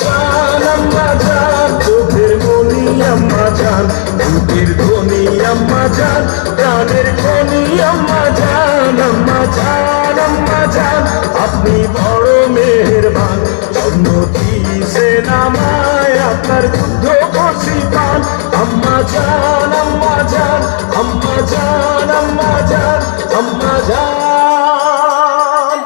জান চোখের মনি আম্মা জান বুকের ধ্বনি আম্মা জান প্রাণের খনি আম্মা জান আম্মা জান আপনি বড় মেহেরবান জন্ম দিয়েছেন আমায় আপনার দুধ কষি পান আম্মা জান আম্মা জান আম্মা জান আম্মা জান আম্মা জান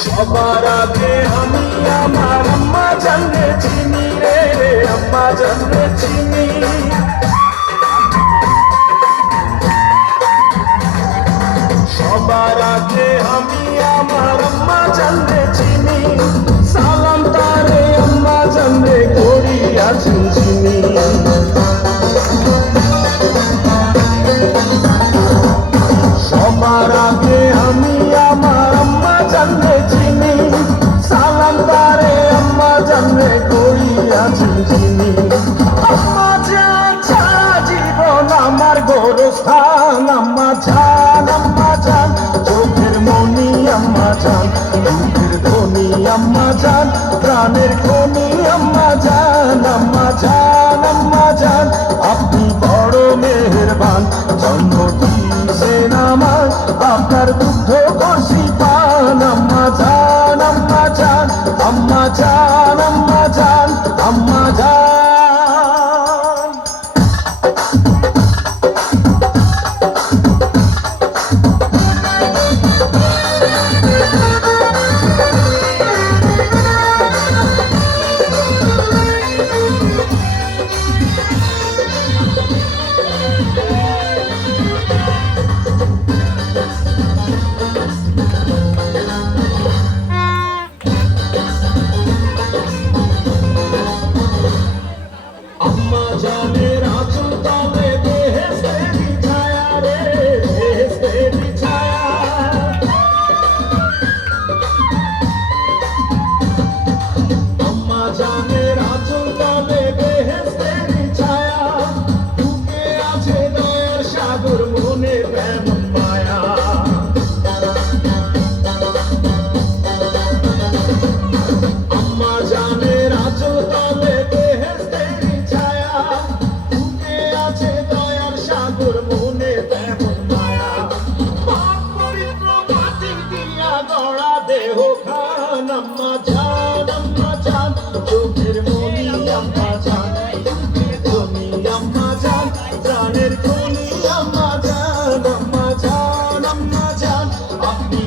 সবার আগে আমি আমার আম্মা জানলে চিনি রে আম্মা জানলে চিনি সবার আগে আমি আমার আম্মা জানলে চিনি সালাম তারে আম্মা জানলে করিয়াছেন চিনি সবার আগে আমি আমার আম্মা জানলে চিনি সালাম তারে আম্মা জানলে করিয়াছেন চিনি আম্মা জান ছাড়া জীবন আমার গোরস্থান আম্মা জান চোখের মনি আম্মা জান বুকের ধ্বনি আম্মা জান প্রাণের খনি আম্মা জান আপনি বড় মেহেরবান জন্ম দিয়েছেন আমার আপনার দুধ কষি পান আম্মা জান আম্মা জান আম্মা জান আম্মা জান আম্মা জান আম্মা জানের আঁচল তলে বেহেশতেরি ছায়া রে বেহেশতেরি ছায়া আম্মা জানের আঁচল তলে বেহেশতেরি ছায়া বুকে আছে দয়ার সাগর মনে প্রেম মায়া আম্মা জানের আঁচল তলে বেহেশতেরি ছায়া বুকে আছে দয়ার সাগর মনে তেমন মায়া পাপ পবিত্র মাটি দিয়া গড়া দেহ খান আম্মা জান চোখের মনি আম্মা জান বুকের ধ্বনি আম্মা জান প্রাণের খনি আম্মা জান আপনি